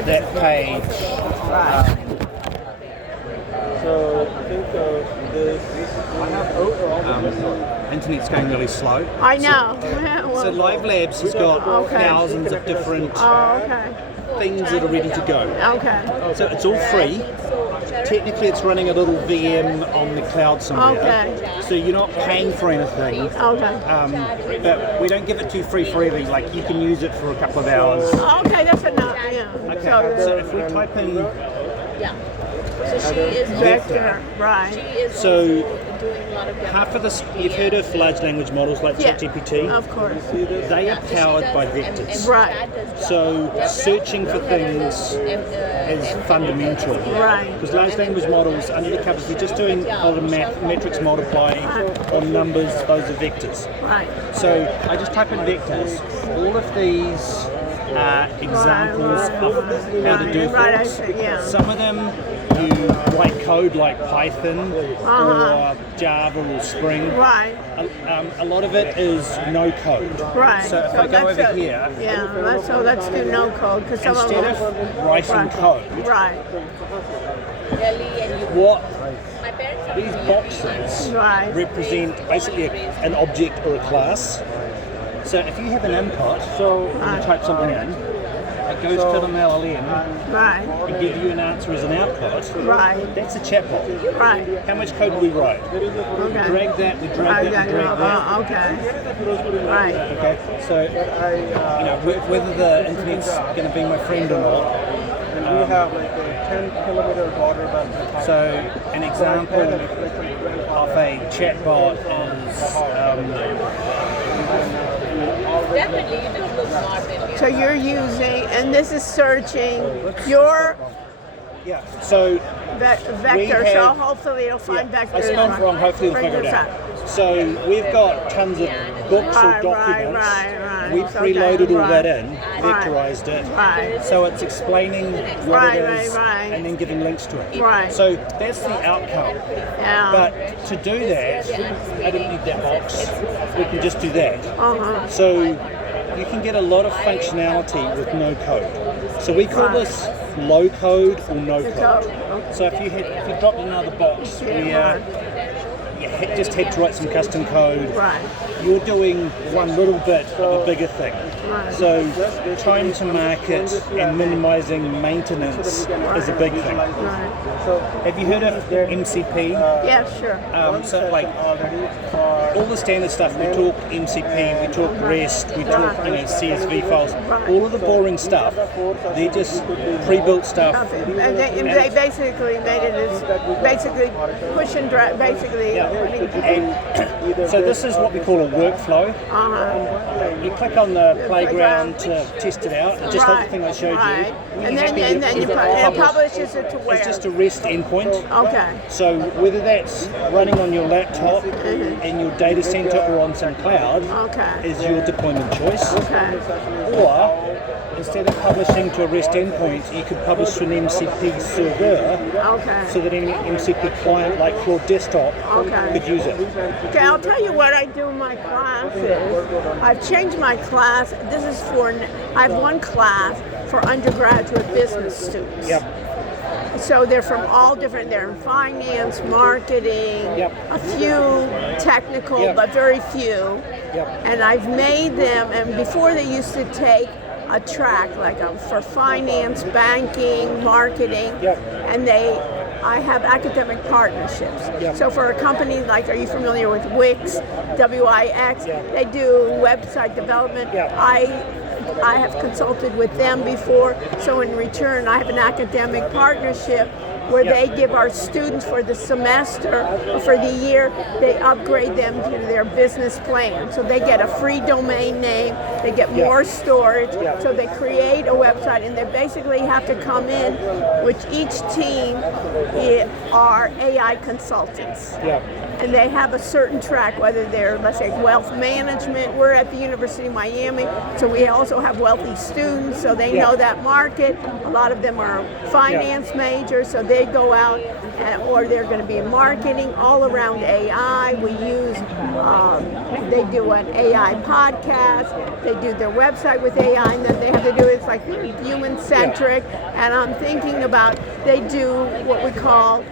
that page. So think of this. Internet's going really slow. I know. So Live Labs has got thousands of different things that are ready to go. Okay. So it's all free. Technically it's running a little VM on the cloud somewhere. Okay. So you're not paying for anything. Okay. But we don't give it to you free forever. Like you can use it for a couple of hours. Okay, that's enough. Yeah. Okay. So if we type in So she is vector, right. She is so doing a lot of half of this, you've heard of large language models like ChatGPT. Of course. They are powered by vectors. Right. So searching for things is fundamental. Right. Because large language models, under the covers, they're just doing a lot of matrix multiplying on numbers, those are vectors. Right. So I just type in vectors. All of these are examples of how to do things. Some of them you write code like Python or Java or Spring. Right. A lot of it is no code. Right. So if I go over here, let's do no code because some instead of writing code, right. what these boxes represent basically an object or a class. So if you have an input, you type something in, it goes to an LLM and give you an answer as an output. Right. That's a chatbot. Right. How much code do we write? We drag that, we drag that, we drag that. Okay. Right. Okay. So, whether the internet's going to be my friend or not. And we have like a 10-kilometer border boundary. So, an example of a chatbot is. Definitely, you do look smart in So you're using, and this is searching your so vector, so hopefully it'll find vectors. I spelled wrong, hopefully it'll figure it out. So we've got tons of books or documents. We preloaded all that in, vectorized it. So it's explaining what it is and then giving links to it. So that's the outcome. But to do that, I don't need that box. We can just do that. So you can get a lot of functionality with no code. So we call this low code or no code. So if you dropped another box where you just had to write some custom code, you're doing one little bit of a bigger thing. So time to market and minimizing maintenance is a big thing. Have you heard of MCP? Yeah, sure. So like all the standard stuff, we talk MCP, we talk REST, we talk CSV files, all of the boring stuff, they're just pre-built stuff. And they basically made it as basically push and drag, basically. And so this is what we call a workflow. You click on the playground to test it out, just like the thing I showed you. And then it publishes it to where? It's just a REST endpoint. Okay. So whether that's running on your laptop in your data center or on some cloud is your deployment choice. Or instead of publishing to a REST endpoint, you could publish to an MCP server so that any MCP client like your desktop could use it. Okay, I'll tell you what I do in my classes. I've changed my class. This is I have one class for undergraduate business students. So they're from all different, they're in finance, marketing, a few technical, but very few. And I've made them, and before they used to take a track like for finance, banking, marketing, and I have academic partnerships. So for a company like, are you familiar with Wix, WIX? They do website development. I have consulted with them before, so in return I have an academic partnership where they give our students for the semester or for the year, they upgrade them to their business plan. So they get a free domain name, they get more storage, so they create a website and they basically have to come in, which each team are AI consultants. And they have a certain track, whether they're, let's say, wealth management. We're at the University of Miami, so we also have wealthy students, so they know that market. A lot of them are finance majors, so they go out, or they're going to be marketing all around AI. We use, they do an AI podcast, they do their website with AI, and then they have to do it's like human-centric. And I'm thinking about, they do what we call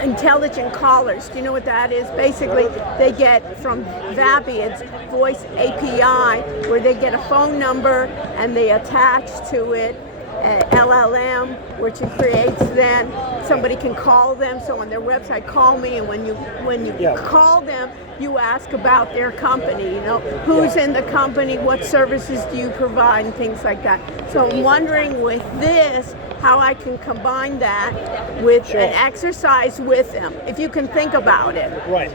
intelligent callers. Do you know what that is? Basically, they get from Vapiid's voice API, where they get a phone number and they attach to it LLM, which it creates. Then somebody can call them. So on their website, call me, and when you call them, you ask about their company. You know, who's in the company, what services do you provide, and things like that. So I'm wondering with this, how I can combine that with an exercise with them, if you can think about it. Right.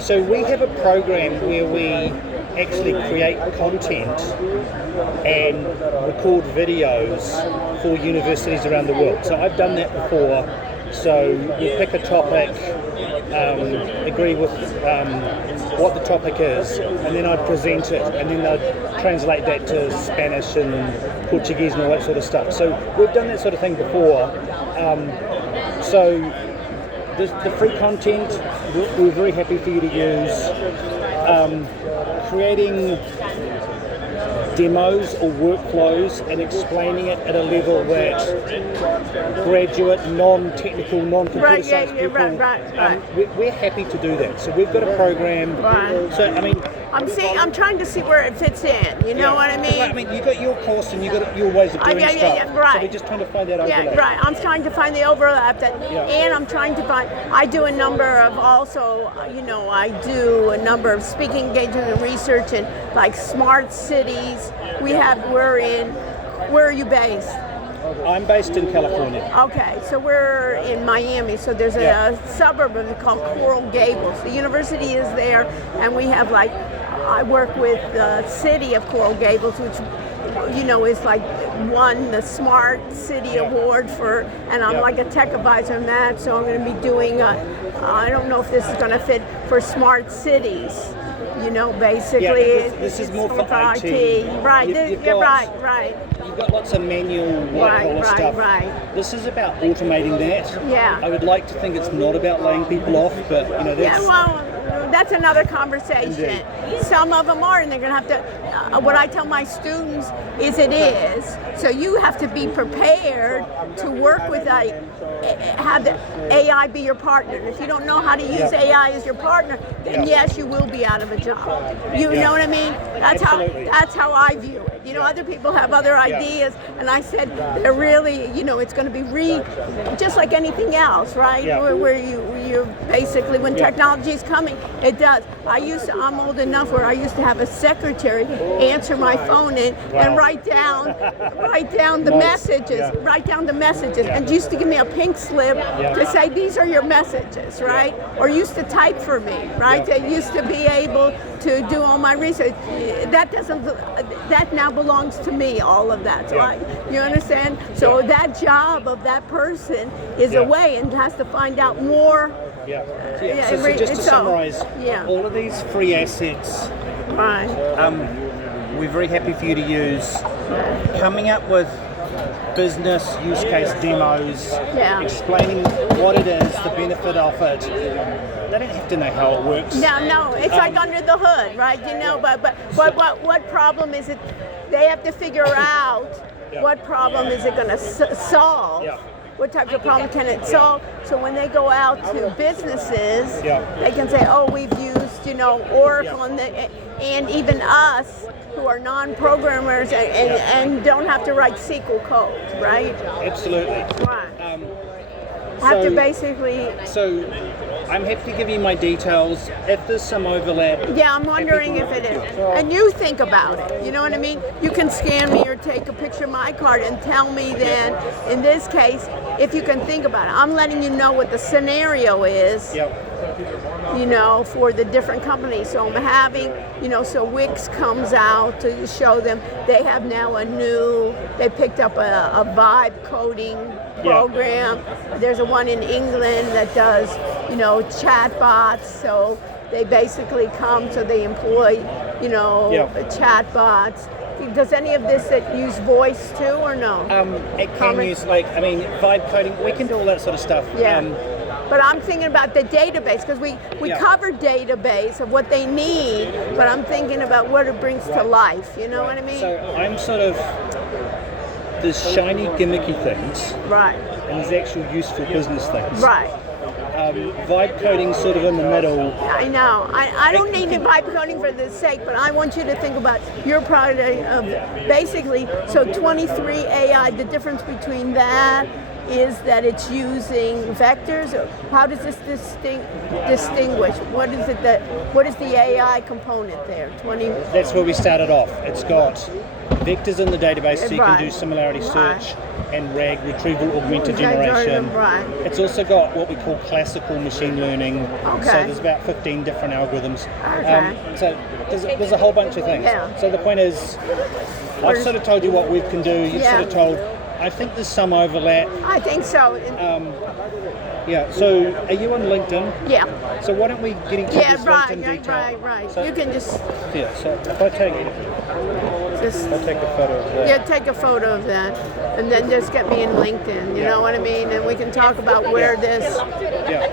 So we have a program where we actually create content and record videos for universities around the world. So I've done that before. So you pick a topic, agree with what the topic is, and then I'd present it, and then I'd translate that to Spanish and Portuguese and all that sort of stuff. So we've done that sort of thing before. So the free content, we're very happy for you to use. Creating demos or workflows and explaining it at a level that graduate, non-technical, non-computer science people, we're happy to do that. So we've got a program. So I mean, I'm trying to see where it fits in. You know what I mean? I mean, you got your course and you got your ways of doing stuff. Right. So we're just trying to find that overlap. Yeah, right. I'm trying to find the overlap and I'm trying to find. I do a number of also. You know, I do a number of speaking engagements and research in like smart cities. Where are you based? I'm based in California. Okay, so we're in Miami. So there's a suburb of it called Coral Gables. The university is there, and we have I work with the city of Coral Gables, which is like won the Smart City Award and I'm like a tech advisor on that. So I'm going to be doing I don't know if this is going to fit for smart cities. Basically, this is more for IT. Right, right. You've got lots of manual white-collar stuff. Right. This is about automating that. Yeah. I would like to think it's not about laying people off, but that's... that's another conversation. Indeed. Some of them are, and they're going to have to... what I tell my students is it is. So you have to be prepared to work with have the AI be your partner. If you don't know how to use AI as your partner, then yes, you will be out of a job. You know what I mean? That's how I view it. Other people have other ideas, and I said they're really, it's going to be just like anything else, right? Where you basically, when technology is coming, it does. I'm old enough where I used to have a secretary answer my phone and write down the messages, and used to give me a pink slip to say these are your messages, right? Or used to type for me, right? They used to be able to do all my research. That now belongs to me, all of that. So you understand? So that job of that person is away and has to find out more. So just to summarize, all of these free assets, we're very happy for you to use. Coming up with business use case demos, explaining what it is, the benefit of it. They don't have to know how it works. No, it's like under the hood, right? But what problem is it? They have to figure out what problem is it going to solve. What types of problem can it solve? So when they go out to businesses, they can say, "Oh, we've used, Oracle and even us who are non-programmers and don't have to write SQL code, right?" Absolutely. Right. Have to basically. So I'm happy to give you my details. If there's some overlap. Yeah, I'm wondering if it is. And you think about it. You know what I mean? You can scan me or take a picture of my card and tell me then, in this case, if you can think about it. I'm letting you know what the scenario is. For the different companies. So I'm having, so Wix comes out to show them they have now they picked up a vibe coding program. There's a one in England that does, chatbots. So they basically come, so they employ, chatbots. does any of this that use voice too, or no? It can use vibe coding. We can do all that sort of stuff. Yeah. But I'm thinking about the database, because we cover database of what they need, but I'm thinking about what it brings to life. You know what I mean? So I'm sort of, there's shiny gimmicky things, Right. and there's actual useful business things. Right. Vibe coding sort of in the middle. I know. I don't need the vibe coding for the sake, but I want you to think about your product of basically, so 23 AI, the difference between that is that it's using vectors. How does this distinguish? What is the AI component there? That's where we started off. It's got vectors in the database, so you Right. can do similarity search and RAG, retrieval augmented Okay, generation. right. It's also got what we call classical machine learning. Okay. So there's about 15 different algorithms. Okay. So there's a whole bunch of things. Yeah. So the point is, I've sort of told you what we can do. You've Yeah. sort of told. I think there's some overlap. I think so. Yeah. So are you on LinkedIn? Yeah. So why don't we get into Yeah, this right, LinkedIn detail? right. So, You can just yeah. So if I take a photo of that. Yeah, take a photo of that, and then just get me in LinkedIn. You know what I mean? And we can talk about where this, Yeah.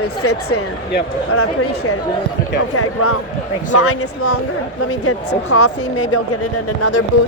it fits in. Yep. But I appreciate it. Okay. Okay. Well, Thank you, Sarah. line is longer. Let me get some coffee. Maybe I'll get it at another booth.